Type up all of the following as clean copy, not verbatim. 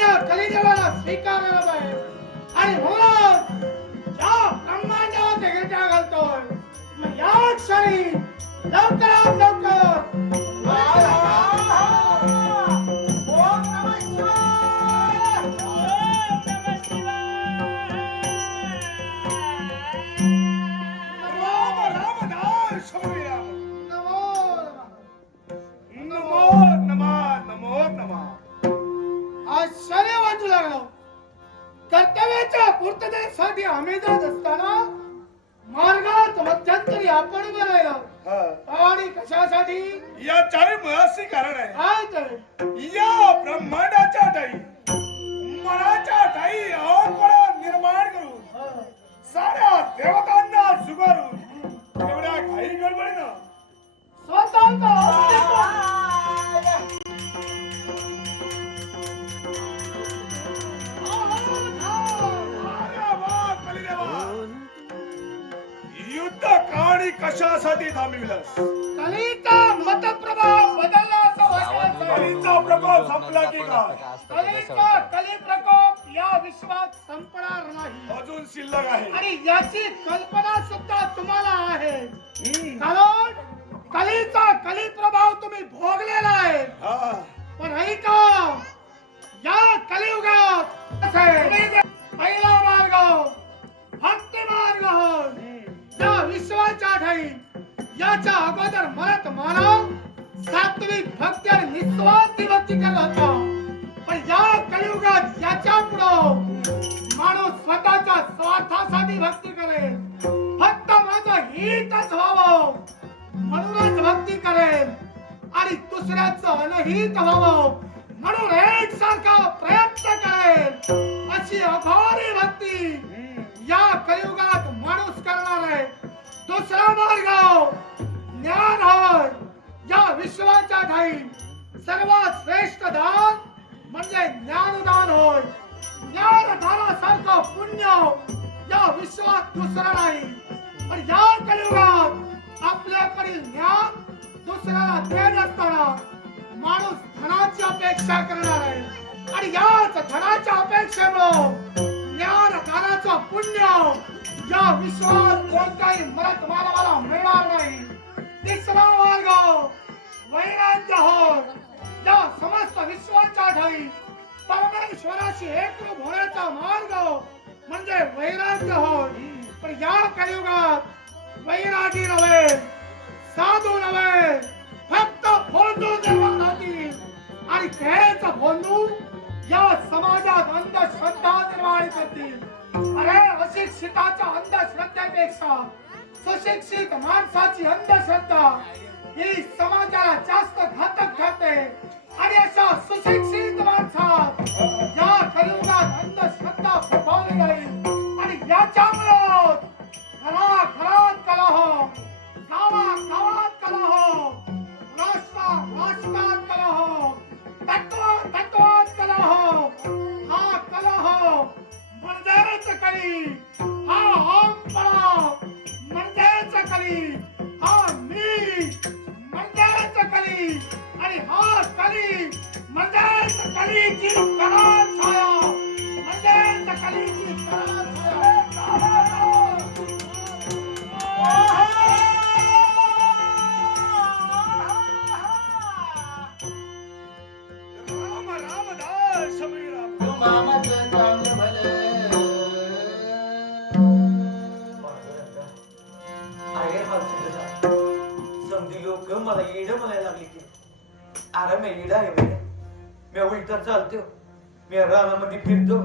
या कलिदेवाला स्वीकारायला पाहिजे आणि म्हणून या ब्रह्मांडावर ते घटा घालतोय मग या क्षणी लवकरात लवकर आश्चर्य वाटू लागलं. कर्तव्याच्या पूर्ततेसाठी आम्ही जात असताना मार्गात मध्यंतरी आपण उभं राहिलं आणि कशासाठी? या चारी मुळाशी कारण आहे. काय तर या ब्रह्मांडाच्या ठाई मनाच्या ठाई अवपण निर्माण करून साऱ्या देवतांना जुगारून एवढ्या घाई गडबडीनं युद्ध कहाणी कशासाठी थांबविलंस? कलीचा मतप्रभाव बदलला असं वाटलं. कलीचा प्रकोप संपला की काय? कलीचा कली प्रकोप या विश्वात संपणार नाही, अजून शिल्लक आहे आणि याची कल्पना सुद्धा तुम्हाला आहे. कारण कलीचा कली प्रभाव तुम्ही भोगलेला आहे. हा. पण ऐका, या कलियुगात पहिला मार्ग भक्ती मार्ग या विश्वाच्या ठाई याच्या अगोदर मरत मानव सात्विक भक्ती आणि निस्वार्थी भक्ती करत होता. पण या कलियुगात याच्या पुढं माणूस स्वतःच्या स्वार्थासाठी भक्ती करेल, फक्त माझं हितच व्हावं म्हणूनच भक्ती करेल आणि दुसऱ्याचं अनहित व्हावं म्हणून एकसारखा प्रयत्न करेल. अशी अघोरी भक्ती या कलियुगात माणूस करणार आहे. दुसरा मार्ग ज्ञान होय. या विश्वाच्या ठाई सर्वात श्रेष्ठ दान म्हणजे ज्ञानदान होय. ज्ञानदानासारखं पुण्य या विश्वात दुसरं नाही. पण या कलियुगात आपल्याकडील ज्ञान दुसऱ्याला देत असताना माणूस धनाची अपेक्षा करणार आहे आणि याच धनाच्या अपेक्षेमुळे ज्ञानदानाचं पुण्य या विश्वात कोणत्याही मरत मानवाला मिळणार नाही. तिसरा मार्ग वैराग्य होय. या समस्त विश्वाच्या ठाई परमेश्वराशी एकरूप होण्याचा मार्ग म्हणजे वैराग्य होय. पण या कलियुगात वैरागी नव्हे, साधू नव्हे, फक्त भोंदू निर्माण होतील आणि तेच भोंदू या समाजात अंधश्रद्धा निर्माण करतील. अरे अशिक्षिताच्या अंधश्रद्धेपेक्षा सुशिक्षित माणसाची अंधश्रद्धा ही समाजाला जास्त घातक ठरते आणि अशा सुशिक्षित माणसात या कलियुगात अंधश्रद्धा फुफावली जाईल आणि याच्यामुळे घराघरात कलह, गावागावात कलह, राष्ट्रात कलह, तत्वात कलह. हा कलह म्हणजेच कली, हा अहंपणा म्हणजेच कली, हा मी म्हणजेच कली आणि हा कली म्हणजेच कलीची कराल छाया, म्हणजेच कलीची कराल छाया. राम रामदास श्रीराम. समधी लोक मला येड म्हणायला लागली की अरे मी येडा आहे बे. मी उलटा चालतो, मी रानामध्ये फिरतो,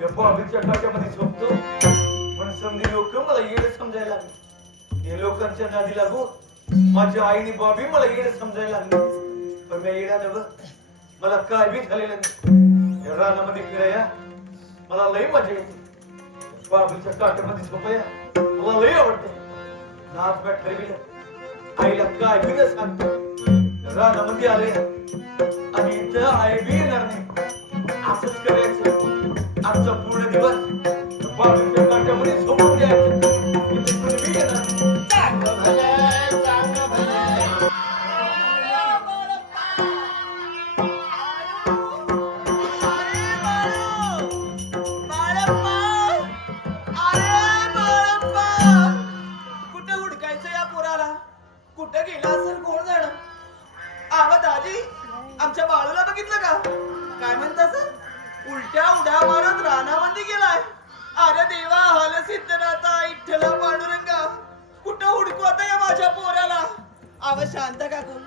मी बॉबीच्या काट्यामध्ये झोपतो म्हणून समधी लोक मला येड समजायला लागली. हे लोकांच्या नादी लागू माझ्या आईने बॉबी मला येड समजायला लागली. पण मी येडा नव्ह, मला काय बी झालेलं नाही. रानामध्ये फिराया मला लई मजा येते. बॉबीच्या काट्यामध्ये झोपाया मला लई आवडते. नाच बॅट ठरविलं, आईला काय बी न सांगतो रानामध्ये आले आणि इथं आई बी येणार नाही. असंच करायचं आजचा पूर्ण दिवस बाजूच्या काट्यामध्ये झोपून द्यायचं. इथे कोणी बी येणार नाही. कुठं गेला असेल कोण जाणं. आवा दाजी, आमच्या बाळूला बघितलं का? काय म्हणता सर? उलट्या उड्या मारत रानामध्ये गेलाय. अरे देवा, हाल सिद्धनाथा, इठ्ठला पांडुरंगा, कुठं हुडकू आता या माझ्या पोराला? आवा शांत काकू,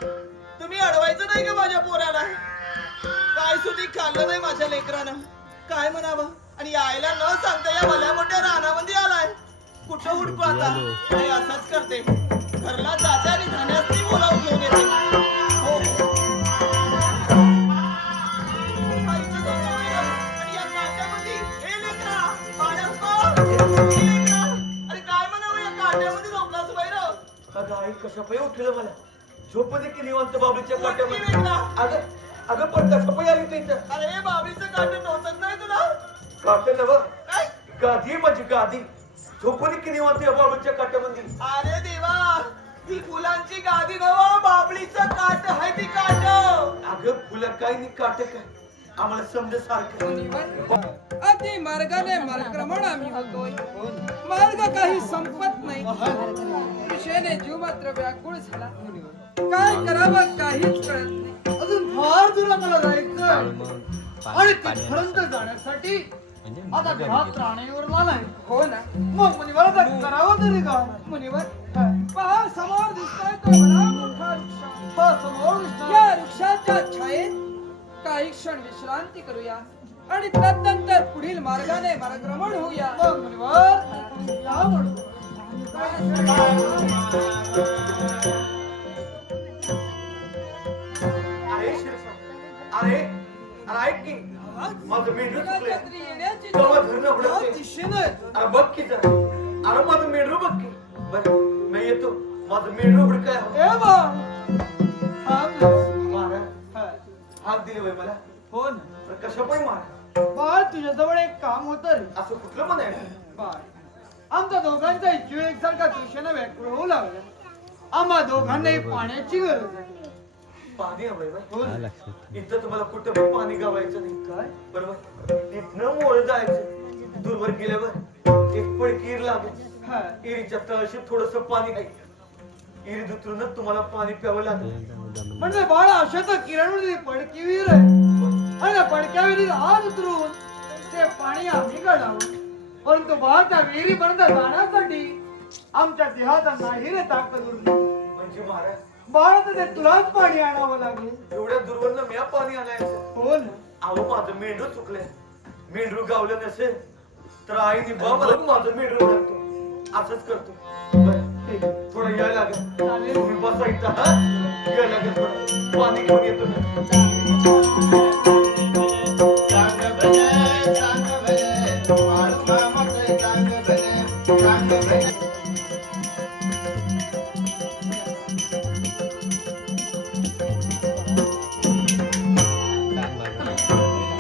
तुम्ही अडवायचं नाही का माझ्या पोराला? काय सुधी खाल्लं नाही माझ्या लेकरानं, काय म्हणावं? आणि यायला न सांगता या भल्या मोठ्या रानामध्ये आलाय. कुठं हुडकू आता? नाही, असंच करते, घरला जाते आणि धान्यासनी बोलावून घेऊन येते. हो. आईचं डोकं वळलं. आणि या काट्यामध्ये, हे लेकरा, बाळांनो, हे लेकरा. अरे काय म्हणावं या काट्यामध्ये झोपलास बाहेर? अगं आई, कसं पाय उठलं मला? झोपमध्ये की निवांत बाबळीच्या काट्यामध्ये? अगं पण कसं पाय आली तिथं? अरे बाबळीचं काटं नव्हतंच नाही तुला? काटं नव्ह, गादी माझी गादी. झोपली की निवांत या बाबळीच्या काट्यामध्ये? अरे देवा, ती फुलांची गादी नव्ह, बाबळीचं काट आहे ती काट. अगं फुलं काय नि काट काय, आम्हाला समज सारखं. अति मार्गाने मार्गक्रमण आम्ही होतोय. मार्ग काही संपत नाही. विषयाने जीव मात्र व्याकुळ झाला. काय करावं काहीच कळत नाही. अजून फार दूर मला जायचं आणि तिथपर्यंत जाण्यासाठी आता घरात राणेवर नाही. हो ना मग मुनिवर आता करावं तरी का? मुनिवर, पहा समोर दिसतोय तो बडा मोठा वृक्ष. हा समोर दिसतोय. या वृक्षाच्या छायेत काही क्षण विश्रांती करूया आणि तदनंतर पुढील मार्गाने मार्गक्रमण होऊया. मग मुनिवर या म्हणतो. अरे शिरसा, अरे ऐक की, माझं मेंढरू चुकलंय. तरी येण्याची तेव्हा धरणं या उडवते. दिशेने अरे बघ की जरा, अरे माझं मेंढरू बघ की. बरं मी येतो, माझं मेंढरू उघड काय हो? ए बा थांब. महाराज, हात दिले बाई मला. हो ना. तर कशा पण महाराज, बाळ, तुझ्याजवळ एक काम होतं रे. असं कुठलं पण आहे? बाळ, आमच्या दोघांचा जीव एकसारखा दिशेने व्याकुळ होऊ लागला. आम्हा दोघांनाही पाण्याची गरज आहे. पाणी हवंय बाई. हो ना. इथं तुम्हाला कुठं पण पाणी गावायचं नाही काय? बरोबर. इथनं मोळ जायचं. दूरवर गेल्यावर एक पडकी इर लागेल. हा. इरीच्या तळाशी थोडस पाणी आहे. इरीत उतरूनच तुम्हाला पाणी प्यावं लागेल. म्हणजे बाळ, अशा तर किरण पडकी विहीर आहे आणि त्या पडक्या विहिरीत हात उतरून ते पाणी आम्ही काढावं. परंतु बाळ, त्या विहिरीपर्यंत जाण्यासाठी आमच्या देहात नाही रे ताकद उरली. म्हणजे महाराज, बाळ, तर ते तुलाच पाणी आणावं लागेल. एवढ्या दूरवरनं म्या पाणी आणायचं? हो ना. अहो माझं मेंढरू चुकलंय. मेंढरू गावलं नसेल तर आईने बाबा माझं मेंढरू घालतो. असंच करतो. बरं, ठीक आहे. थोडं यायला लागेल. चालेल. तुम्ही बसा इथं, हा? यायला लागेल थोडं. पाणी घेऊन येतो मी.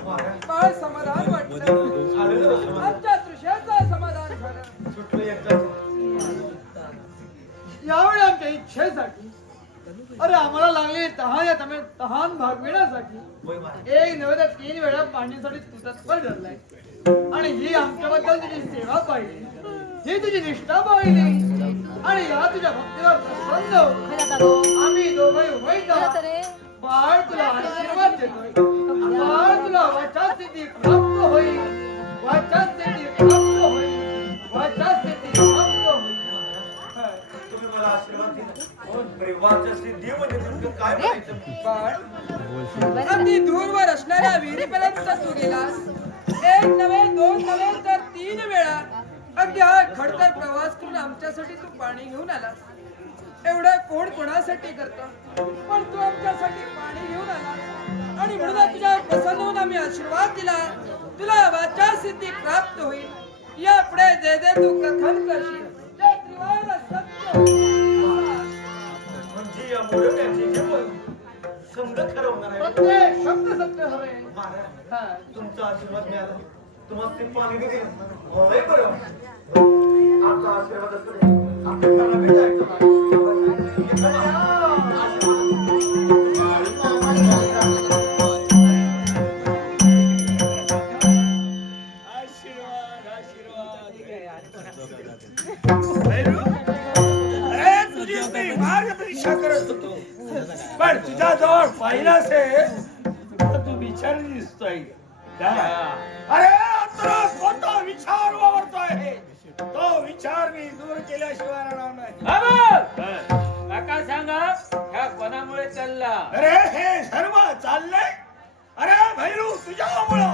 महाराज, बाळ समाधान वाटलं. झालं ना समाधान? आमच्या दृश्याचं समाधान झालं. सुटलं एकदाच. यावेळी आमच्या इच्छेसाठी, अरे आम्हाला लागले तहान भागविण्यासाठी होय महाराज. एक नव्हे तर 3 वेळा पाण्यासाठी तू तत्पर ठरलाय. आणि ही आमच्याबद्दल तुझी सेवा पाहिली, ही तुझी निष्ठा पाहिली आणि या तुझ्या भक्तीवर प्रसन्न होतो. आम्ही दोघे उभय बाळ, तुला आशीर्वाद देतोय. बाळ, तुला वाचास्थिती प्राप्त होईल. वाचास्थिती प्राप्त होईल. वाचास्थिती प्राप्त होईल. हा. तुम्ही मला आशीर्वाद दिला. प्रेमाच्या सिद्धी म्हणजे तुमचं काय म्हणायचं? बाळ, अगदी दूरवर असणाऱ्या विहिरीपर्यंत तू गेलास. एक नव्हे, 2 नव्हे तर 3 वेळा अगदी हा खडतर प्रवास करून आमच्यासाठी तू पाणी घेऊन आलास. एवढं कोण कोणासाठी करतो, पण तू आमच्यासाठी पाणी घेऊन आलास आणि म्हणून तुझ्या प्रसन्न होऊन आम्ही आशीर्वाद दिला. तुला वाचा सिद्धी प्राप्त होईल. यापुढे जे जे तू कथन करशील ते त्रिवार सत्य होईल. म्हणजे या मुरब्याचे जे पण समजा खरं होणार आहे. प्रत्येक शब्द सत्य हवे. महाराज, हा. तुमचा आशीर्वाद मिळाला. तुम्हाला ते पाणी दिले. होय बरं. आमचा आशीर्वाद असतो रे. आपल्या घराकडे जायचं. अरे तुझी मी मार्ग प्रतीक्षा करत होतो पण तुझ्या जवळ पाहिला तू विचार दिसतोय काय? अरे अंतरात कोणता विचार वावरतोय तो विचार मी दूर केल्याशिवाय राहणार नाही. काका सांगा ह्या कोणामुळे चालला? अरे हे सर्व चाललंय अरे भैरू तुझ्यामुळं.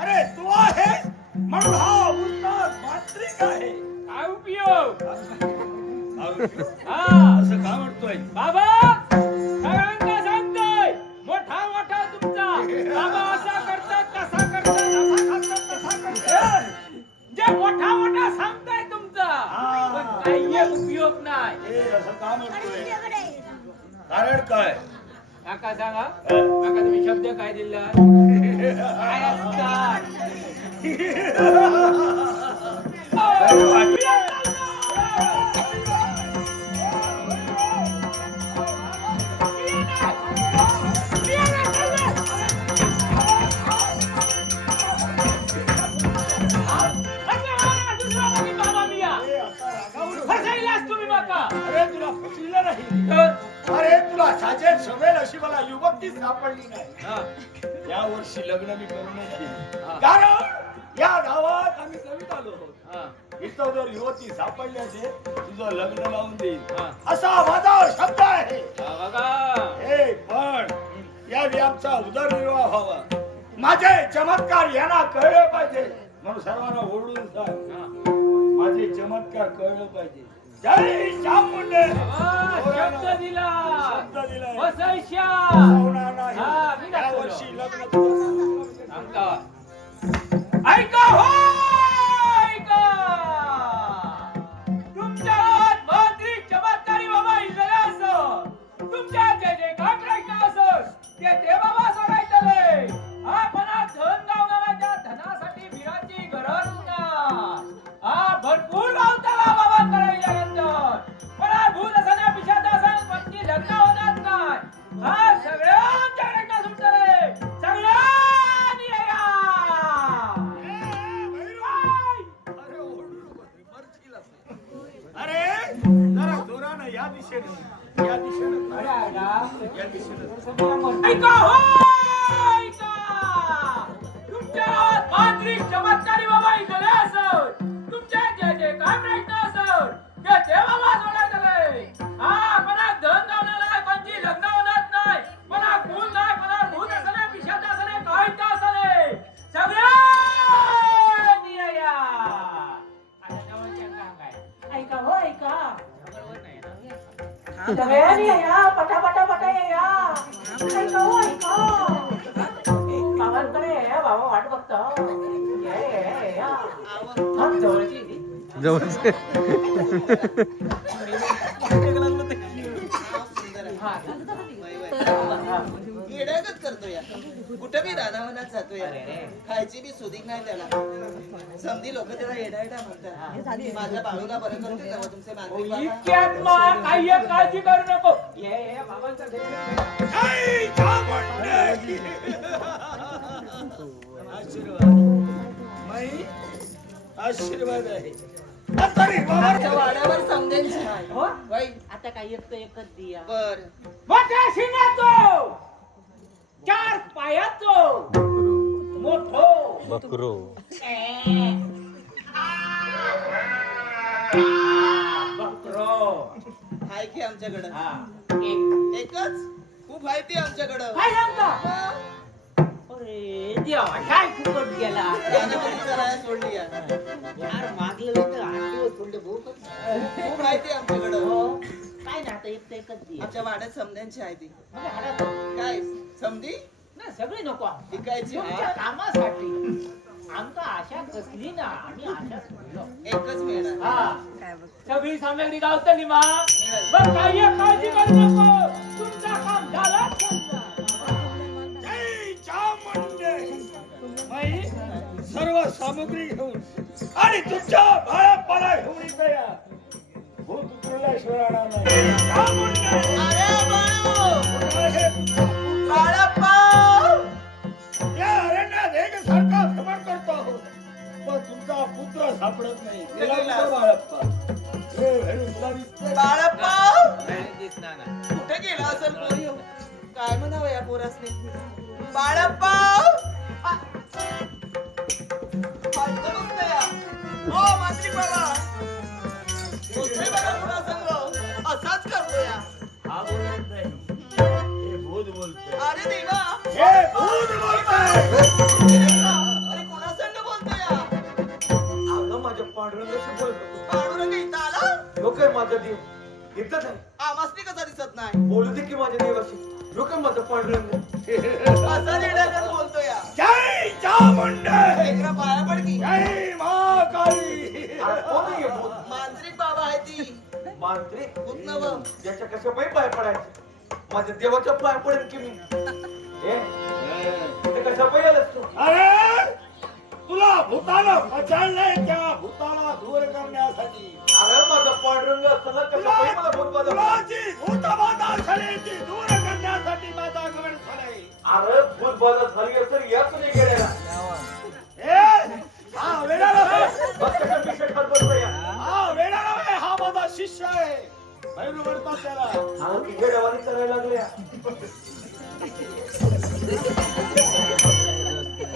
अरे तू आहे म्हणून हा उस्ताद मात्रिक आहे. काय उपयोग? असं का म्हणतोय बाबा सगळ्यांना सांगतोय मोठा मोठा तुमचा बाबा असा करतात तसा करतात असा करतात तसा करतात जे मोठा मोठा सांगताय तुमचा पण काही उपयोग नाही. हे असं का म्हणतोय कारण काय? काका सांगा काका तुम्ही शब्द काय दिला? काय असतात? अरे तुला फसविलं नाही अरे तुला साजेल शोभेल अशी मला युवती सापडली नाही. या वर्षी लग्न मी करूनच घेईन कारण या गावात आम्ही कवीत आलो आहोत. इथं जर युवती सापडली असेल तुझं लग्न लावून देईल असा माझा शब्द आहे. हे पण यावेळी आमचा उदरनिर्वाह व्हावा माझे चमत्कार यांना कळले पाहिजे म्हणून सर्वांना ओरडून सांग माझे चमत्कार कळलं पाहिजे. जय चामुंडे. शब्द दिला शब्द दिलाय. बसायच्या होणार नाही. हा, मी या दाखवलं. वर्षी लग्न तुझं. सांगता ऐका हो ऐका तुमच्या गावात भात्री चमत्कारी बाबा इजले असो तुमच्या जे जे काय प्रश्न असो ते ते बाबा सोडायचं नाही. आपणा धन गावणाऱ्या धनासाठी बिराची गरज नाही. हा भरपूर गावताला बाबा करायला नंतर पण भूत असण्या पिशाच असं पत्नी लग्न होणार नाही. हा सगळ्यांच्या रेटा सुटतले सगळ्यांनी या. अरे जरा जोरानं या दिशेने या दिशेने या दिशेने. ऐका हो ऐका तुमच्या गावात मांत्रिक चमत्कारी बाबा इथले असत तुमचे जे जे काय प्रश्न असत ते ते बाबा सोडायचे. हा पणा धन गावणार कोणची लग्न होणार नाही पणा फूल नाही पणा भूत असणे पिशाच असणे काहीच असणे सगळ्यांनी या. आता जवळच्या काय ऐका हो ऐका सगळ्यांनी या पटापटा पटा या ऐका हो ऐका बाबांकडे या बाबा वाट बघतो या हा जवळची येड्यागत करतो या कुठं बी रानावनात जातो या खायची बी सुधीक नाही त्याला. समधी लोक त्याला येडा येडा म्हणतात. माझ्या बाळूला बरं करते तेव्हा तुमचे मानसिक बाबा. इतक्यात मग काही एक काळजी करू नको. ये बाबांचा जय चामुंडे. आशीर्वाद माई आशीर्वाद आहे. तरी आमच्या वाड्यावर समजेल हो बाई. आता काही एकच दिया बर मोठ्या शिंगाचो 4 पायाचो मोठो बकरो बकरो. हाय की आमच्याकडं हा एक एकच खूप आहे ती आमच्याकडं. काय सांगता? मग अरे देवा काय फुकट गेला त्यानं कधी चराया सोडली या. यार मागलं तर आठवण थोडे भाऊ खूप आहे ती आमच्याकडं. काय ना आता एकच दिया आमच्या वाड्यात समध्यांची आहे ती. म्हणजे हाडात काय समधी ना सगळी नको विकायची तुमच्या हा? कामासाठी आमका आशा कसली ना आम्ही आशा सोडलो. एकच मिळणार. हा सगळी सामग्री गावतली मा बरं काही एक काळजी करू नको तुमचा काम झालाच समजा. जय चामुंडे. माई सर्व सामग्री घेऊन आणि तुमच्या बाळापाला घेऊन इथे या. भूत उतरल्याशिवाय राहणार नाही. चामुंडे. अरे बाळू आहे. बाळप्पा. या अरण्यात एकसारखा भ्रमण करतो आहोत पण तुमचा पुत्र सापडत नाही. गेला कुठं बाळप्पा? तुला दिसतंय? बाळप्पा नाही दिसणार ना. कुठे गेला असेल पोरी हो? काय म्हणावं या पोरासने बाळप्पा फालतू बोलतोय या. ओ मात्री बाबा बोलतोय बघा कुणासंग. असाच करतो या. हा बोलत नाही. हे भूत बोलतोय. अरे देवा हे भूत बोलतोय. अरे कुणासंग बोलतो या. अगं माझ्या पांडुरंगाशी बोलतो पांडुरंग इथं आला. लोक आहे माझा देव इथंच आहे आमासनी कसा दिसत नाही. बोलू दे की माझ्या देवाशी लोक आहे माझा पांडुरंग असा लिडागत बोलतो या. जय चामुंडे. एकरा पाया पड की. जय महाकाली. अरे कोण आहे हे भूत? मांत्रिक बाबा आहे ती. मांत्रिक भूत नव. ज्याच्या कशा पाय पडायचे माझ्या देवाच्या पाय पडेल की मी ए ते कशा पाय आलास तू अरे तुला भूताला पछाडलंय त्या भूताला दूर करण्यासाठी. अरे माझा पांडुरंग असताना कशा पाय मला भूत बाधा तुलाची भूतबाधा झाली ती दूर करण्यासाठी माझा गमन झालाय. अरे भूत बाधा झाली असेल या तुझे गेलेला ए हा वेडा नव्हे. बघ कशा पिशा खात बसला या हा वेडा नव्हे. हा माझा शिष्य आहे. भैरू म्हणतात त्याला. अहो की गेल्यावानी करायला लागल्या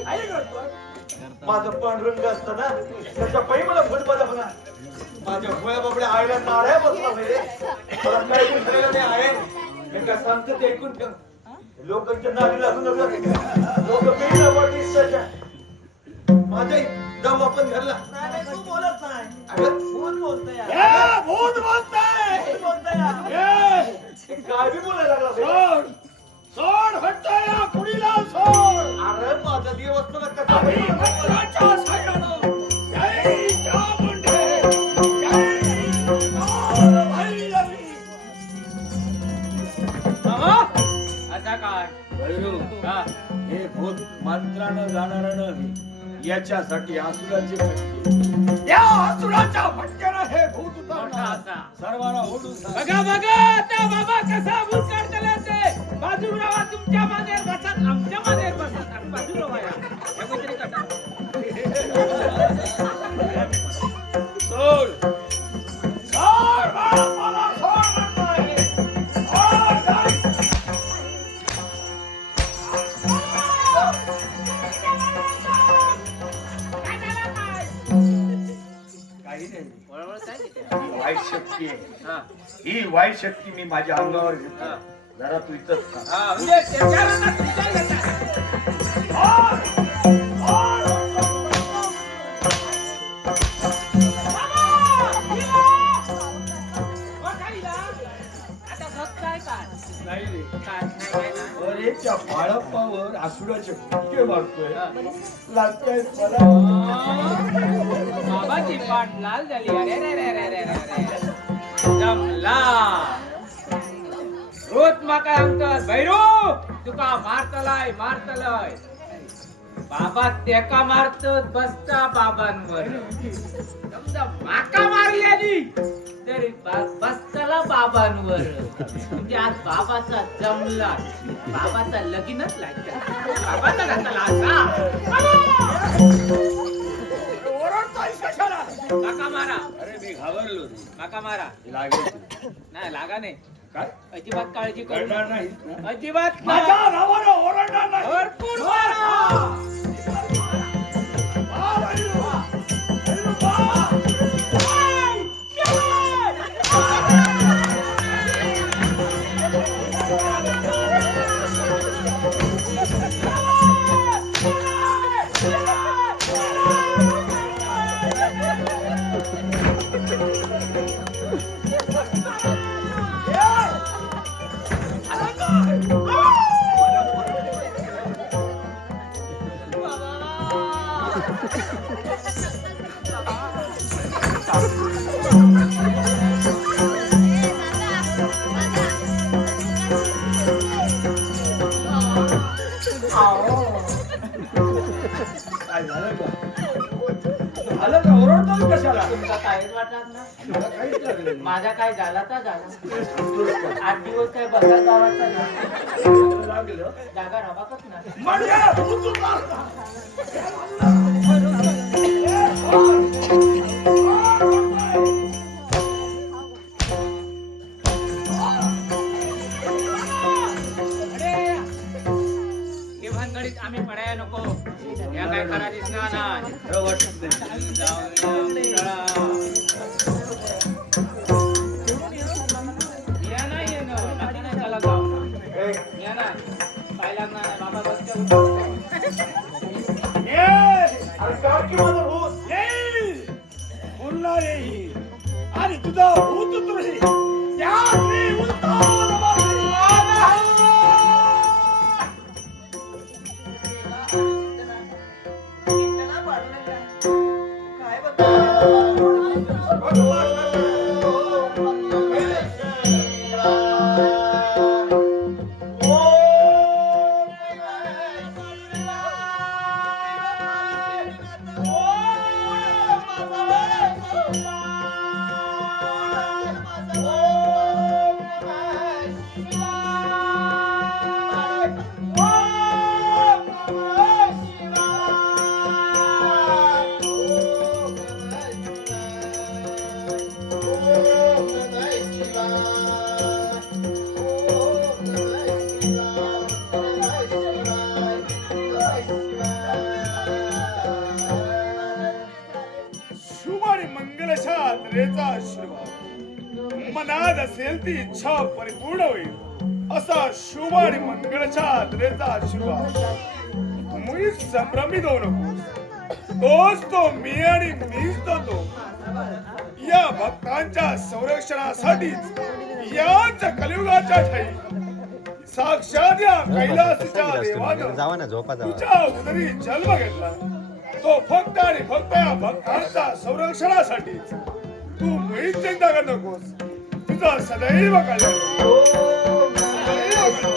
आई करतोय. माझा पांडुरंग असताना त्याच्या पायी मला भूत बाधा होणार माझ्या भोळ्या बाबड्या आईला नाळ्या बसला म्हणजे मला काय ऐकून ठेवलं नाही आहे मी काय सांगतो ते ऐकून ठेव लोकांच्या नाडी लागू नका लोक पेला वाटलीस त्याच्या माझ्या जाऊ आपण घरला नाही नाही, तू बोलत नाही. अगं भूत बोलतो या. ए भूत बोलतोय. भूत बोलतो या. ए हे काय बी बोलायला लागला बे? सोड सोड हटतोय या कुडीला सोड. अरे माझा देव असताना कसा आम्ही पायी मला मंत्राच्या साह्यानं जय चामुंडे जय भैरवी. बाबा असा काय भैरू हा. हे भूत मंत्रानं जाणार नाही याच्यासाठी आसुराचे फटके. या आसुराच्या फटक्यानं हे भूत मोठा उतरणार. असा. सर्वांना ओढून सांग. बघा बघा आता बाबा कसा भूत काढताना ते बाजूला तुमच्या मानेर बसत आमच्या मानेर बसत आणि बाजूला वाया हे काहीतरी कटा. सोड सोड बाळा, मला सोड म्हणतोय. सोड, सोड. काही नाही वळवळ काय तिथे? ही वाईट शक्ती आहे. हा. ही वाईट शक्ती मी माझ्या अंगावर घेतो. हा. जरा तू इथंच थांब. हा, म्हणजे त्याच्या रंगात तुमच्या रंगात. आता झोप काय काय? नाही रे. काय नाही काय नाही. अरे त्या बाळप्पावर आसुराचे फटके मारतोय. हा. लागतायत मला. बाबाची पाठ लाल झाली. अरे रे रे रे रे रे रे. जमला. रोज माका सांगतात भैरू तुका मारतलाय मारतलाय. बाबा तेका मारतत बसता बाबांवर. समजा माका मारल्यानी तरी बसतला बाबांवर. म्हणजे आज बाबाचा जमला. बाबाचा लगीनच लागला. बाबाचा घातला असा. ओरडतोयस कशाला? माका मारा. अरे मी घाबरलो रे. माका मारा. लागेल नाही लागा नाही. काय अजिबात काळजी करू करणार नका. नाही. अजिबात माझ्या नाही. नावानं ओरडणार नाही. भरपूर मारा. वा, भैरू, वा. भैरू, वा. काय झालं का? झालं का? ओरडतोस कशाला? तुमचा काहीच वाटत ना. मला काहीच लागलं नाही. माझा काय झाला तर झाला. 8 दिवस काय बघा गावाचा ना. लागलं जागा रवाकच ना. म्हणजे भूत मारला. नको या काय खरा दिसणार नाही खरं वाटत नाही. या नाही येणं नक्की नाही त्याला जाऊ ए, या ना काय लागणार नाही बाबा बसच्या अरे काढ की माझं भूत येईल पुन्हा येईल आणि तुझा भूत उतरेल त्यात मी उलटान मारेल. काय बघतो शुभ आणि मंगलशा आत्रेचा आशीर्वाद मनात असेल ती इच्छा परिपूर्ण होईल असा शुभ आणि मंगलशा आत्रेचा आशीर्वाद मुळी संभ्रमित होऊ नकोस. तोच तो मी आणि मीच तो या भक्तांच्या संरक्षणासाठीच याच कलियुगाच्या ठाई साक्षात या कैलासच्या देवानं तुझ्या उदरी जन्म घेतला. तो फक्त आणि फक्त या भक्तांच्या संरक्षणासाठी तू मुळीच चिंता करू नकोस. तुझा सदैव कल्याण होईल. सदैव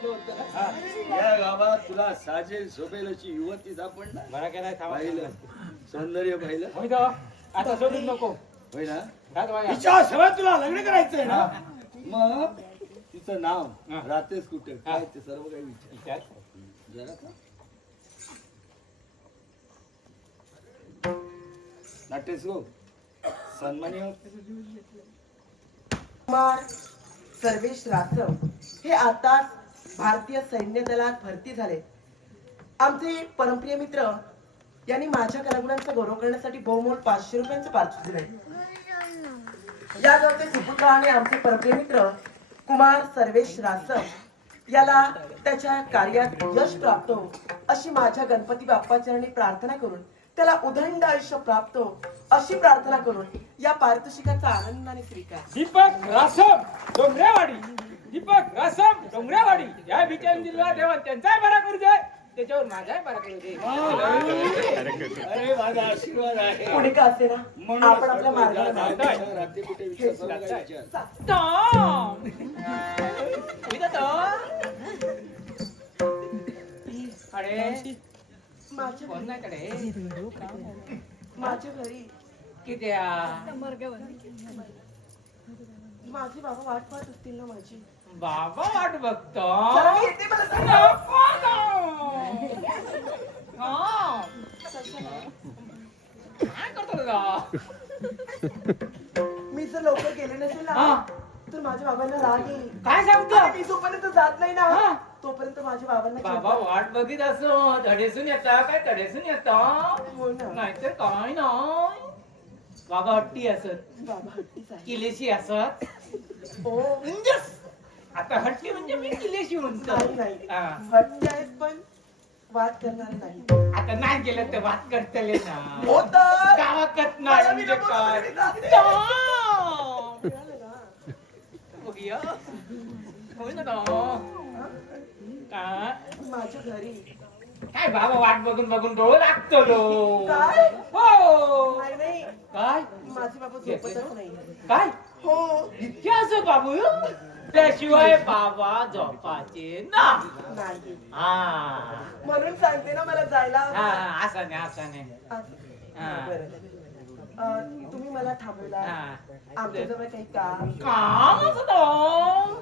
या गावात तुला साजेल शोभेल अशी युवती सापडणार. बरा केलाय पाहिलं सौंदर्य पाहिलं होय तो आता शोधूच नको होय ना. काय वाया तिच्या सगळं तुला लग्न करायचंय ना. मग तिचं नाव हा. राहतेस कुठे काय ते सर्व काही विचार विचार जरा का नाटेस गो सन्मान्य कुमार सर्वेश रासव हे आता भारतीय सैन्य दलात भरती झाले. आमचे परमप्रिय मित्र यांनी माझ्या कलागुणांचा गौरव करण्यासाठी बहुमोल 500 रुपयांचं पारितोषिक दिलंय. या गावचे सुपुत्र आणि आमचे परमप्रिय मित्र कुमार सर्वेश रासव याला त्याच्या कार्यात यश प्राप्त हो अशी माझ्या गणपती बाप्पाचरणी प्रार्थना करून त्याला उदंड आयुष्य प्राप्त हो अशी प्रार्थना करून या पारितोषिकाचा आनंदाने स्वीकार. दीपक रासम डोंगरेवाडी दीपक रासम डोंगरेवाडी या बिचारी जिल्हा देवा त्यांचाही बरा करू दे त्याच्यावर माझाही बरा करू दे. अरे माझा आशीर्वाद आहे. पुढे का असे ना आपण आपल्या मार्गाला राहते जाऊ. राहते कुठे विचार सर्व काही विचार. टॉम! इथं तो. अरे माझ्या कोण नाही कडे माझ्या घरी किती माझे बाबा वाट पाहत असतील ना माझी. बाबा वाट बघतो चला मी येते, मला सांगा. नको ना. हा. माझ्या बाबांना राग येईल. काय सांगतो आणि मी जोपर्यंत जात नाही हा. ना तोपर्यंत माझ्या बाबांना बाबा वाट बघित असो धडेसून येता काय तडेसून येता हो ना. नाहीतर काय नाही बाबा हट्टी असत बाबा हट्टीच आहे. किलेशी असत हो. आता हट्टी म्हणजे मी किलेशी म्हणतो नाही नाही हा. हट्टी आहेत पण वाद करणार नाही. आता नाही केलं तर वाद करतले ना हो तर. गावाकत मला नाही मी म्हणजे नको काय तरी जाते. मिळालं ना. बघूया होय ना तो. काय माझ्या घरी काय बाबा वाट बघून बघून डोळ लागतो लो काय? हो नाही नाही काय माझे बाबा झोपतच नाही. काय हो इतके असं बाबू त्याशिवाय बाबा झोपाचे ना नाही हा म्हणून सांगते ना मला जायला हा असा नाही असा नाही हा. बरं. तुम्ही मला थांबवला हा. आमच्याजवळ काही काम काम असतं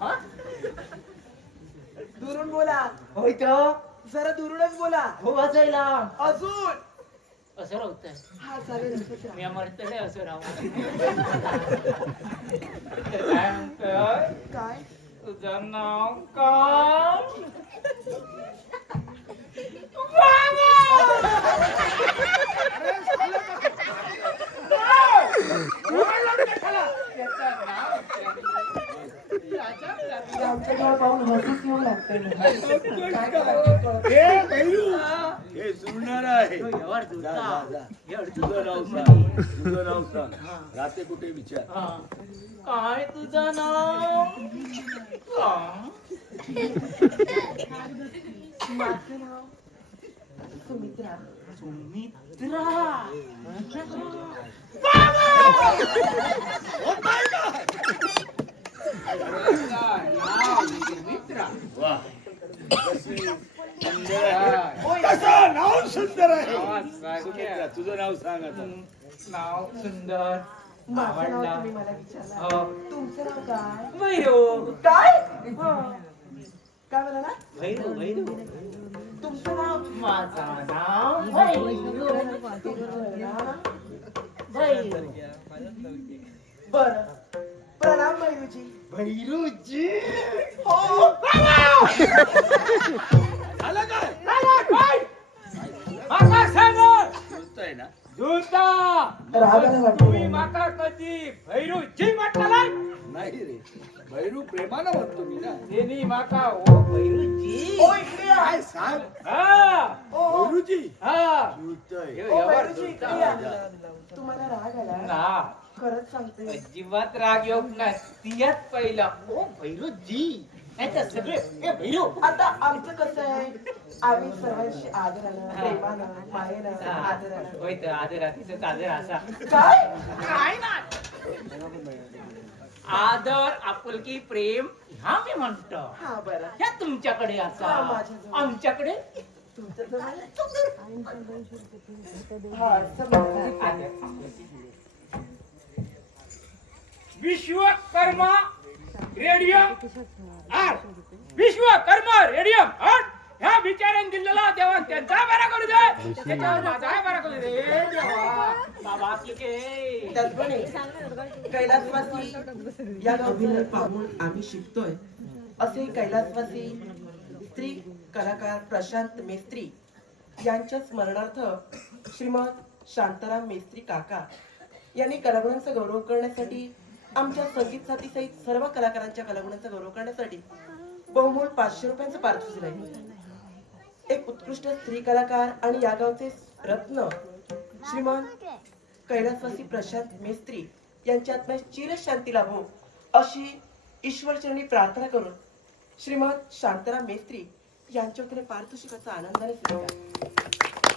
हा? दुरून बोला. होय तर जरा दुरूनच बोला. हो वाचायला अजून असं राहतंय हा चालेल असंच राहा. मी म्हणतोय असं राहू काय म्हणतोय काय तुझं नाव काय त्याचं नाव आमच्या गावात पाहून हसूच येऊ लागते काय हे भैरू, हे जुळणार आहे एवढं जा, जा, जा. एवढं तुझं नाव सांग तुझं नाव सांग राहते कुठे विचार काय तुझं नाव माझं नाव सुमित्रा. सुमित्रा सुमित्रा वा कशी सुंदर आहे. कसं नाव सुंदर आहे सुमित्रा, तुझं नाव सांग आता नाव सुंदर माझं नाव आवडला. तुम्ही मला विचारलं. हो. तुमचं नाव काय? भैरू काय काय म्हणाला? भैरू भैरू तुमचं नाव? माझं नाव भैरू भैरू बरं. प्रणाम भैरूजी. भैरूजी हो. झालं काय माका सांग बोलतोय ना जुता रागाला वाटलं. तुम्ही माका कधी भैरूजी म्हटला नाही रे भैरू प्रेमानं म्हणतो मी ना नेनी माका ओ भैरूजी ओ इकडे या. काय सांग हा ओ भैरूजी हा जुळतोय ओ भैरूजी इकडे या. तुम्हाला राग आला? ना खरंच सांगते. अजिबात राग योग नसतीयच पहिला ओ भैरूजी नाहीतर सगळे ए भैरू आता आमचं कसं आहे आम्ही सर्वांशी आदरानं प्रेमानं मायेनं आदरानं. होय तर आदरातीच आदर असा काय? काय नाही आदर आपुलकी प्रेम ह्या मी म्हणतो हा बरं. ह्या तुमच्याकडे असा हा, माझ्याजवळ. आमच्याकडे तुमचं जवळ हा असं म्हणा. Vishwakarma radium art Vishwakarma radium art ह्या विचारांनी दिलेला देवा त्यांचा बरा करू दे त्याच्यावर माझा बरा करू दे देवा बाबा आपले के त्याचप्रमाणे कैलासवासी या गावचे पाहून आम्ही शिकतोय असे कैलासवासी स्त्री कलाकार प्रशांत मेस्त्री यांच्या स्मरणार्थ श्रीमद शांताराम मेस्त्री काका यांनी कलागुणांचा गौरव करण्यासाठी आमच्या संगीत साथीसहित सर्व कलाकारांच्या कलागुणांचा गौरव करण्यासाठी बहुमोल 500 रुपयांचं पारितोषिक दिलंय. एक उत्कृष्ट स्त्री कलाकार आणि या गावचे रत्न श्रीमान कैलासवासी प्रशांत मेस्त्री यांच्या आत्म्यास चिरशांती लाभो अशी ईश्वरचरणी प्रार्थना करून श्रीमान शांताराम मेस्त्री यांच्या वतीने पारितोषिकाचा आनंदाने स्वीकार.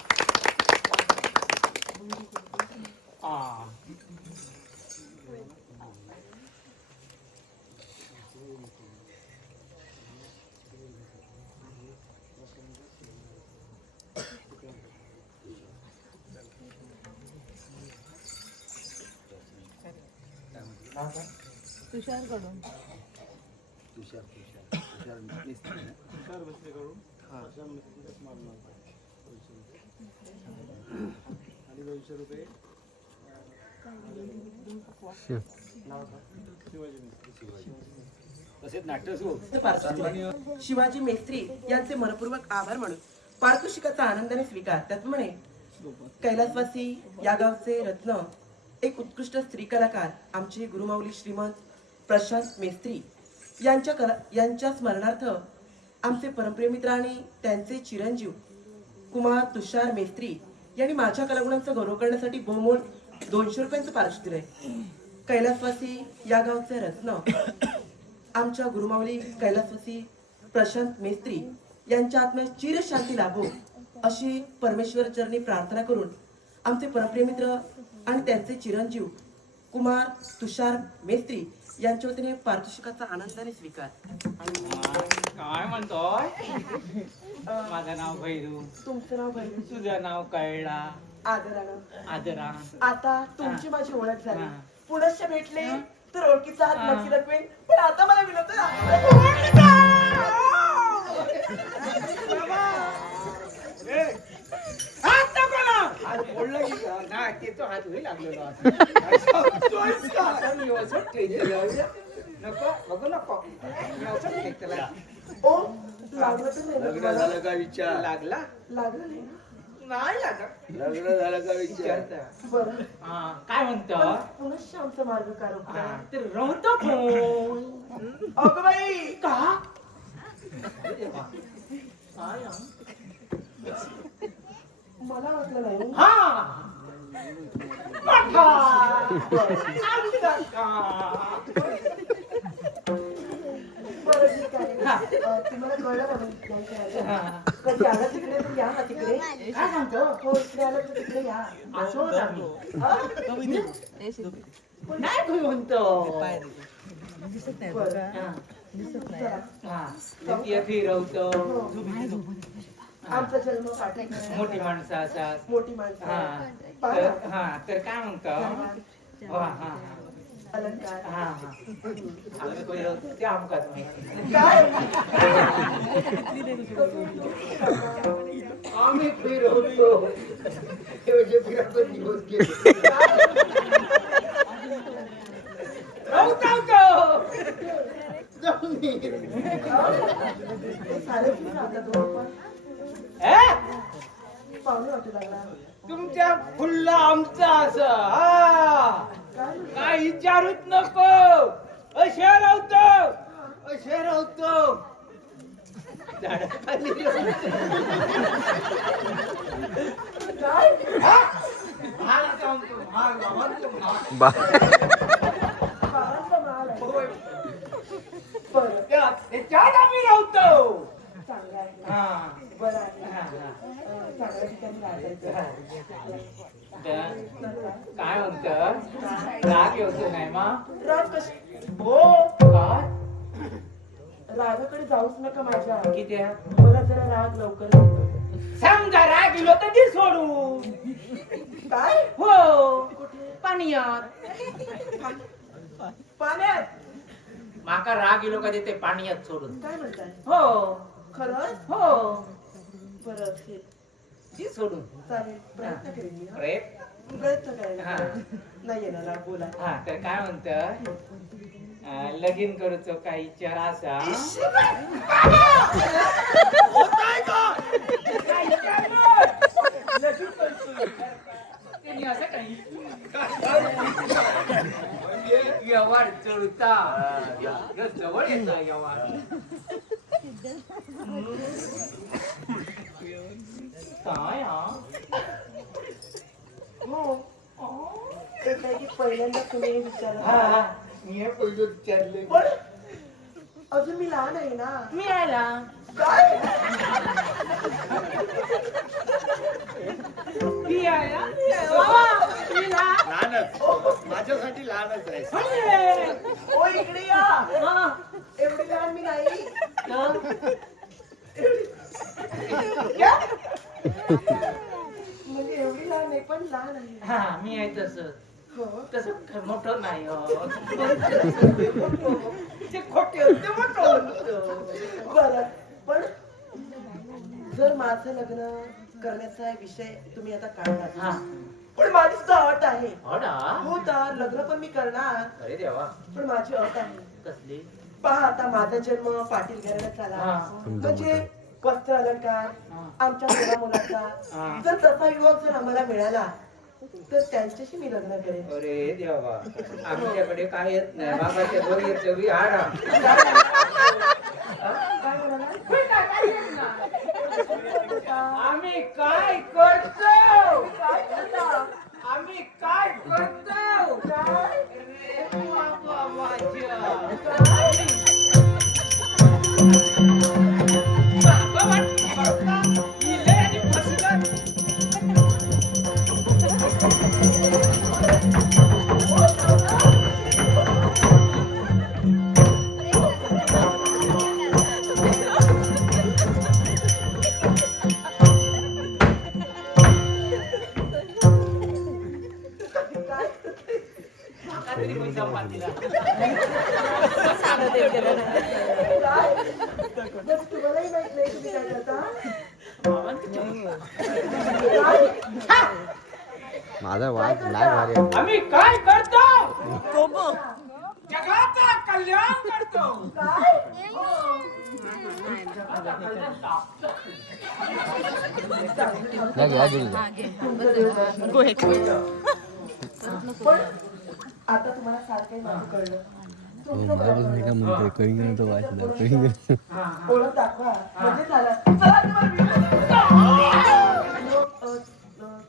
तसेच नाट्य सुरू पारितोषिक शिवाजी मेस्त्री यांचे मनपूर्वक आभार मानून पारितोषिकाचा आनंदाने स्वीकार. त्यात म्हणे, कैलासवासी या गावचे रत्न, एक उत्कृष्ट स्त्री कलाकार आमचे गुरुमाऊली श्रीमंत प्रशांत मेस्त्री यांच्या स्मरणार्थ आमचे परमप्रिय मित्र आणि त्यांचे चिरंजीव कुमार तुषार मेस्त्री यांनी माझ्या कलागुणांचा गौरव करण्यासाठी बहुमोल 200 रुपयांचं पारितोषिक दिलंय. कैलासवासी या गावचे रत्न आमच्या गुरुमाऊली कैलासवासी प्रशांत मेस्त्री यांच्या आत्म्यास चिरशांती लाभो अशी परमेश्वर चरणी प्रार्थना करून आमचे परमप्रिय मित्र आणि त्यांचे चिरंजीव कुमार तुषार मेस्त्री यांच्या वतीने पारितोषिकाचा आनंदाने स्वीकार. काय म्हणतोय? माझं नाव भैरू, तुमचं नाव भैरू, तुझं नाव कळला, आदरानं. आदरा. आता तुमची माझी ओळख झाली, हा. पुनश्च भेटले तर ओळखीचा हात हा. नक्की दाखवेन. पण आता मला विनंती आज बोललं की का? नाही ते तो हात होईल लागलेलो नको बघू नको ओ लागलं तर नाही ना लग्न तुम्हाला? झालं का विचार लागला लागलं नाही ना? नाही लागत लग्न झालं का विचार बरं, हा, काय म्हणतो? पण पुनश्च आमचा मार्ग का रोखला? हा, ते रवतो कोण? अगं बाई, का? मला वाटलं नाही. हा. बरं, ठीक आहे. तुम्हाला कळलं का नाही? नाही कळलं. कधी आला तिकडे तर या ना तिकडे. काय सांगतो? हो, इकडे आलं तर तिकडे या. असं सांगतो. हा? नाही कोणी म्हणतो. बरं. हा. चला. हा. ते फिरवतो. आमचा जन्म पाठी मोठी माणसं असतात. मोठी माणसं हा. पहा तर ना. हा, तर काय म्हणतो? हा, हा, अलंकार. हा, हा. आम्ही फिरवतो ते आमकाच माहिती. काय? आम्ही फिरवतो ते फिरवतो दिवस गेले सारे किती राहतात हो आपण? पाहुणे वाटू लागला. तुमच्या फुल्ला आमचा असं हा काय? काय विचारूच नको. असे राहतो झाडाखाली काय? महालाचा म्हणतो, महाल, म्हणतो महाल. बाळांचा महाल आहे. होय. बरं, त्याच्यात आम्ही राहतो. चांगलं आहे. हा. बरं आहे. हा, हा. चांगल्या ठिकाणी राहायचं. तर काय म्हणत राग येतो नाही मग राग कशी? हो, काय रागाकडे जाऊच नका माझ्या. किती आहे? मला जरा राग लवकर येतो. समजा राग गेलो तर ती सोडू. काय? हो. कुठे? पाण्यात पाण्यात? माका राग गेलो का ते पाण्यात सोडून. काय म्हणताय? हो. खरंच? हो. बरं असेल. ती सोडून चालेल, प्रयत्न करेन मी. हा. प्रयत्न प्रयत्न करायला हा. नाही येणार राग, बोला. हा तर काय म्हणत लगीन करूचो काही विचार असा व्यवहार चढता जवळ येता व्यवहार काय हा हो. ते काय की पहिल्यांदा तुम्ही विचारलं. हा मी हे पहिलं विचारले पण अजून मी लहान आहे ना. मिळाला काय? लहानच माझ्यासाठी लहानच आहे ओ इकडे या. एवढी लहान मी नाही. क्या? म्हणजे एवढी लहान नाही पण लहान आहे. हा मी आहे तसं हो. तसं मोठं नाही हो. ते खोटे होते मोठं. बरं, पण जर माझं लग्न करण्याचा विषय तुम्ही आता काढला हा पण माझी सुद्धा अट आहे. हो ना. हो तर लग्न पण मी करणार, अरे देवा. पण माझी अट आहे. कसली? पहा आता माझा जन्म पाटील घराण्यात झाला, म्हणजे वस्त्र अलंकार आमच्या मुला मुलाचा जर तसा युवक जर आम्हाला मिळाला तर त्यांच्याशी मी लग्न करेन. अरे देवा, आमच्याकडे काय येत नाही. बाबाच्या दोरी चवी आडा. काय म्हणाला? आम्ही काय करतो? आम्ही काय करतो? रे बाबा माझ्या. बाबा वाटतं, इले आणि फसलं. काहीतरी मुद्दा पाहिला. काय? बस तुम्हालाही माहित नाही तुम्ही काय करता? काय? माझा वाद नाही भारी आहे. आम्ही काय करतो? जगाचा कल्याण करतो. काय? पण आता तुम्हाला सारखं माझं कळलं. तुमचं बरोबर आहे. ओळख दाखवा म्हणजे झालं. चला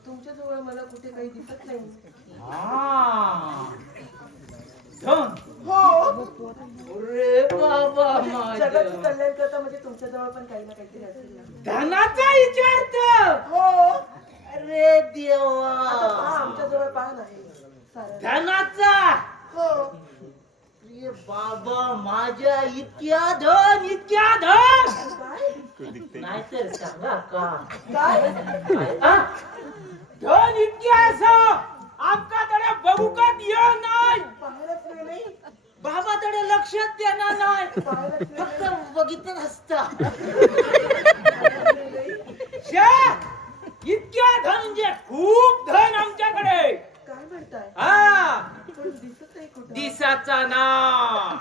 तुमच्या जवळ मला कुठे काही दिसत नाही. हो अरे बाबा माझ्या. जगाचं कल्याण करता म्हणजे तुमच्या जवळ पण काही ना काहीतरी असेल ना. धनाचा विचारतो. हो अरे देवा. आता पहा आमच्या जवळ पहा नाही सारं. धनाचा. हो अरे बाबा माझ्या इतक्या धन काय नाहीतर सांगा का. काय धन इतिहास आमच्याकडे बघू का येणार नाही. पाहायलाच वेळ नाही. बाबाकडे लक्षात देणार नाही. पाहायलाच वेळ फक्त नाही. बघितलं नसता. पाहायलाच वेळ नाही. शे, इतक्या धन म्हणजे खूप धन आमच्याकडे. काय म्हणताय? हा पण दिसत नाही कुठं. दिसाचा ना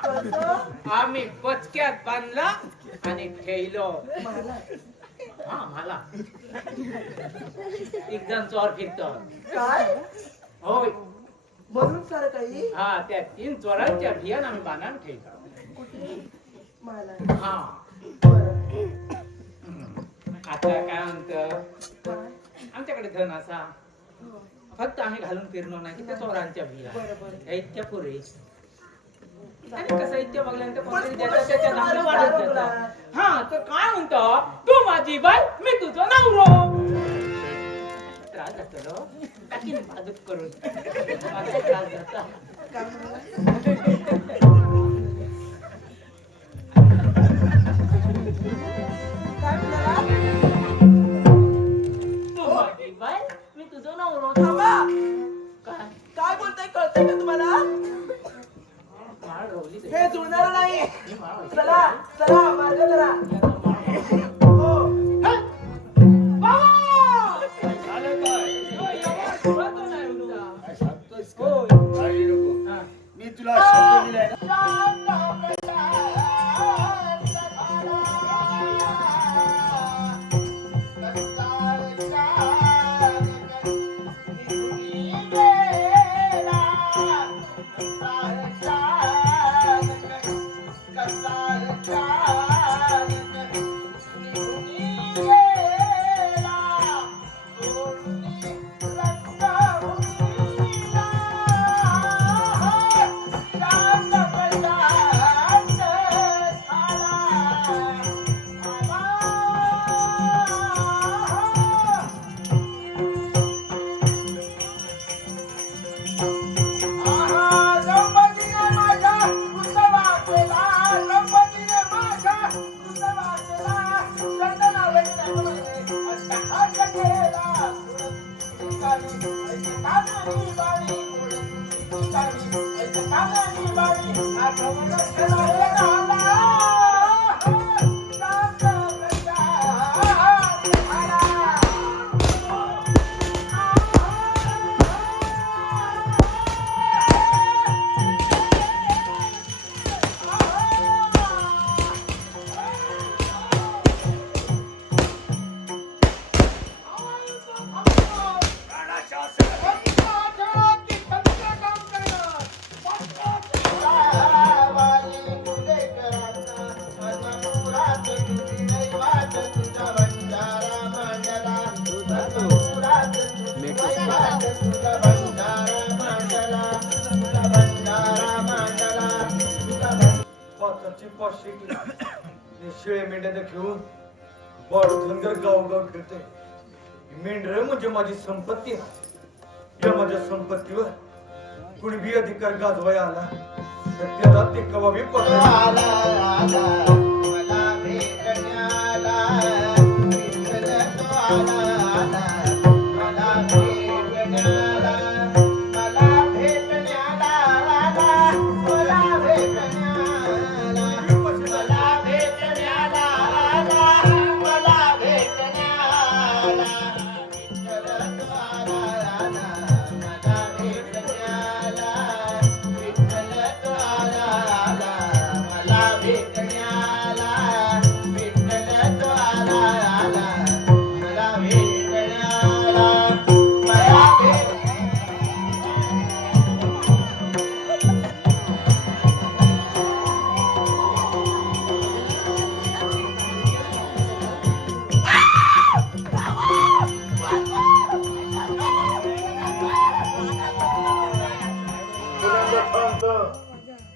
कसं? आम्ही पचक्यात बांधला आणि ठेवलो. मला हा मला एकदम चोर फिरतो. काय होय. म्हणून सारं काही हा त्या 3 चोरांच्या भियान आम्ही बांधून ठेवतो. कुठे मला हा बरं. आता काय म्हणतं, काय? आमच्याकडे धन असा हो. फक्त आम्ही घालून फिरलो नाही की त्या चोरांच्या भिया बरं बरं. या इतक्या पुरे. आणि कसं इतक्या बघल्यानंतर पण कोणतरी पुढं ज्याच्या त्याच्या शेजारी नांद वाढत दारू जातं. बोला. हा तर काय म्हणतो, तू माझी बाई मी तुझं नवरो. त्रास जातो रो. टाकीन मदत करून. माझा त्रास जातो. काय म्हणाला? काय म्हणाला? तू माझी बाई मी तुझं नवरो. थांबा. काय काय बोलताय कळतंय का तुम्हाला? माळ रोवली हे जुळणार नाही. ही माळ चला चला मार्ग धरा. हो. काय सांगतोयस का? काळजी नको. मी तुला शब्द दिलाय ना. 500ची 500 केली. शेळे मेंढ्याने घेऊन बाळूधनगर गावगाव फिरते. मेंढर म्हणजे माझी संपत्ती आहे. या माझ्या संपत्तीवर कुणी बी अधिकार गाजवाया आला तर त्याला ते कवाबी पकडा.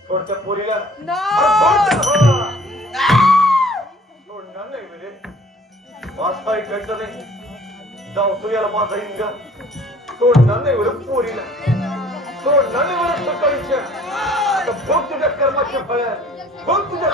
थोडच्या पोरीला सोडणार नाही म्हणजे वाचता ऐकायचं नाही. जाऊतो याला माझा इंगा सोडणार नाही बरं पोरीला. सोडणार नाही बरं सकाळीच्या. आता बघ तुझ्या कर्माचे फळ. बघ तुझ्या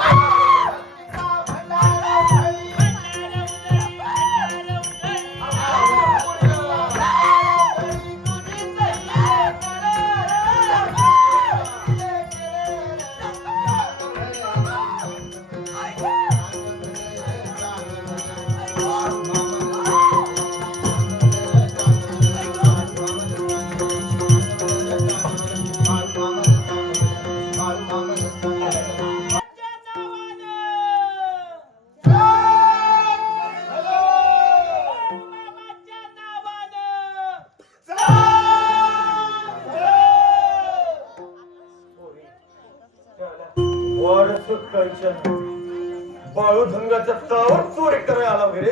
बाळूधंगाच्या तावर चोरी करायला आला वगैरे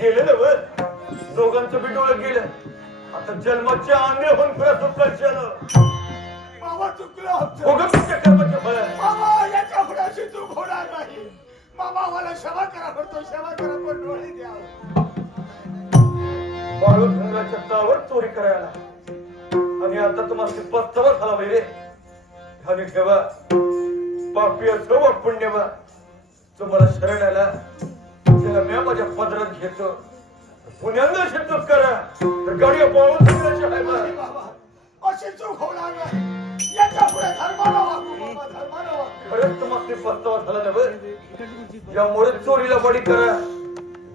गेले ना वर. दोघांचं बी डोळं गेलं. आता जन्माच्या अंगे होऊन फिरत मामा चुकलं होतं. तुमच्या कर्माचे फळ. मामा याच्या पुढे चूक होणार नाही. मामा मला क्षमा करा म्हणतो. क्षमा करा पण डोळे द्या. बाळूधंगाच्या तावर चोरी करायला आणि आता तुम्हाला पस्तावा झाला वगैरे. आणि तेव्हा पापी असो व पुण्यवा तुम्हाला शरण आला त्याला मी माझ्या पदरात घेतो. पुण्यांना शिद्ध करा तर गाडी बाळूधंगाची आहे बा. बाबा अशी चूक होणार नाही. याच्या पुढे धर्माला वागू बाबा. धर्माला वागू. खरंच तुम्हाला पस्तावा झाला नव्हे. यामुळे चोरीला बळी करा.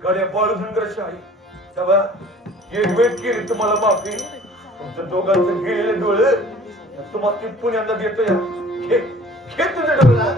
गाड्या बाळूधंगाची आहे तेव्हा एक वेळ केली तुम्हाला माफी. तुमच्या दोघांचं गेलेले डोळे तुम्हाला पुण्यांदा देतो. या घे घे तुझे डोळे.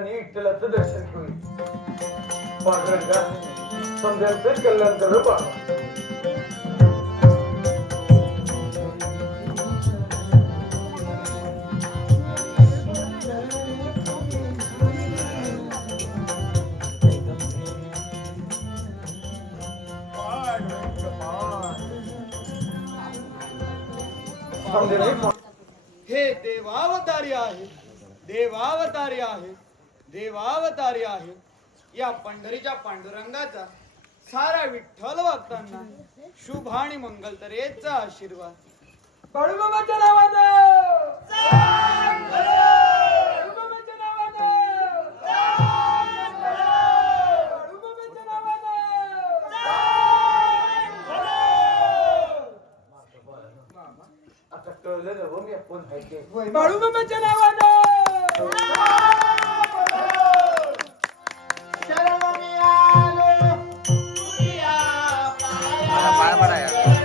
आणि विठ्ठलाचं दर्शन होईल. पांडुरंगा समजायचं कल्याण कर बाबा. हे देवावतारी आहे, देवावतारी आहे, देवावतारी आहे. या पंढरीच्या पांडुरंगाचा सारा विठ्ठल भक्तांना शुभ आणि मंगलतरेचा आशीर्वाद. बाळूमामाच्या नावानं बाळूमामाच्या नावानं बाळूमामाच्या नावानं. आता कळलं ना हो मी कोण आहे ते. बाळूमामाच्या नावानं पाय पडा यार.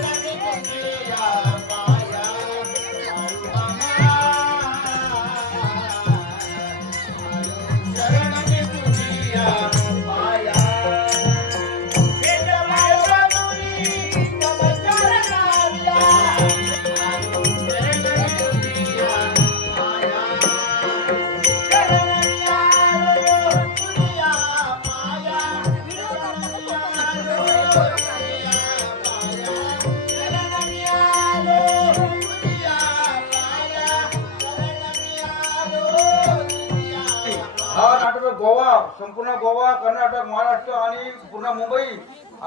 हा नाटक गोवा, संपूर्ण गोवा, कर्नाटक, महाराष्ट्र आणि पूर्ण मुंबई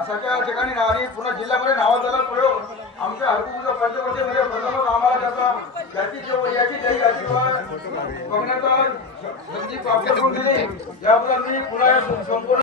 असाच्या ठिकाणी आणि पूर्ण जिल्ह्यामध्ये नावाजलेला प्रयोग आमच्या हरकुंच्या पंचवर्षीमध्ये प्रथमच आम्हाला त्याचा याची बघण्याचा संधी प्राप्त करून दिली. याबद्दल मी पुन्हा संपूर्ण